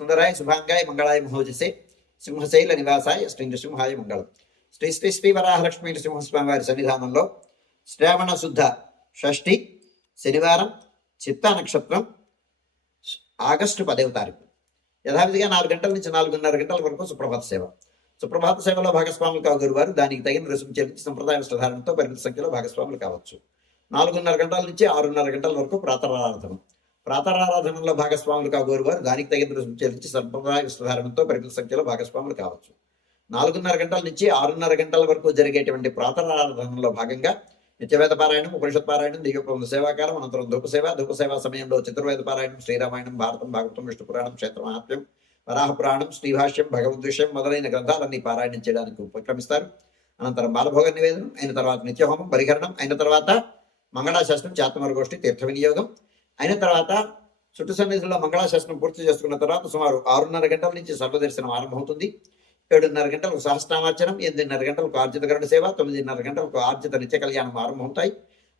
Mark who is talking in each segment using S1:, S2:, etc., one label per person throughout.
S1: సుందరాయ శుభాంగాయ మంగళాయ మహోజసే సింహశైల నివాసాయ శ్రీ నృసింహాయ మంగళం శ్రీ శ్రీ శ్రీ వరాహలక్ష్మీ నృసింహస్వామి వారి సన్నిధానంలో శ్రావణ శుద్ధ షష్ఠి శనివారం చిత్తా నక్షత్రం ఆగస్టు పదవ తారీఖు యథావిధిగా నాలుగు గంటల నుంచి నాలుగున్నర గంటల వరకు సుప్రభాత సేవ సుప్రభాత సేవలో భాగస్వాములు కాగురు వారు దానికి తగిన రుసుము చెల్లించి సంప్రదాయ వస్త్రధారణతో పరిమిత సంఖ్యలో భాగస్వాములు కావచ్చు నాలుగున్నర గంటల నుంచి ఆరున్నర గంటల వరకు ప్రాతరార్థం ప్రాతరారాధనలో భాగస్వాములు కాగోరు వారు దానికి తగిన చెల్లించి సంప్రదాయ సుధారణతో పరిమిత సంఖ్యలో భాగస్వాములు కావచ్చు. నాలుగున్నర గంటల నుంచి ఆరున్నర గంటల వరకు జరిగేటువంటి ప్రాతరారాధనలో భాగంగా నిత్యవేద పారాయణం ఉపనిషత్ పారాయణం దివ్యప్రబంధ సేవాకాలం అనంతరం ధూపసేవ ధూపసేవ సమయంలో చతుర్వేద పారాయణం శ్రీరామాయణం భారతం భాగవతం విష్ణు పురాణం క్షేత్ర మహాత్మ్యం వరాహ పురాణం శ్రీభాష్యం భగవద్విషయం మొదలైన గ్రంథాలన్నీ పారాయణం చేయడానికి ఉపక్రమిస్తారు. అనంతరం బాలభోగ నివేదనం అయిన తర్వాత నిత్యహోమం పరిహరణం అయిన తర్వాత మంగళాశాస్త్రం చాతమర గోష్ఠి తీర్థ వినియోగం అయిన తర్వాత చుట్టు సన్నిధిలో మంగళాశాసనం పూర్తి చేసుకున్న తర్వాత సుమారు ఆరున్నర గంటల నుంచి సర్వదర్శనం ఆరంభమవుతుంది. ఏడున్నర గంటలకు సహస్రామార్చనం ఎనిమిదిన్నర గంటలకు ఆర్జిత గరుడ సేవ తొమ్మిదిన్నర గంటలకు ఆర్జిత నిత్య కళ్యాణం ఆరంభమవుతాయి.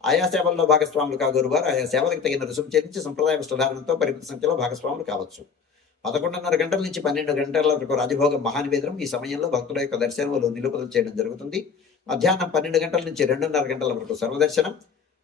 S1: ఆయా సేవల్లో భాగస్వాములు కాగోరు వారు ఆయా సేవలకు తగిన రుసుము చెల్లించి సంప్రదాయ వస్త్రధారణతో పరిమిత సంఖ్యలో భాగస్వాములు కావచ్చు. పదకొండున్నర గంటల నుంచి పన్నెండు గంటల వరకు రాజభోగ మహానివేదనం ఈ సమయంలో భక్తుల యొక్క దర్శనంలో నిలుపుదలు చేయడం జరుగుతుంది. మధ్యాహ్నం పన్నెండు గంటల నుంచి రెండున్నర గంటల వరకు సర్వదర్శనం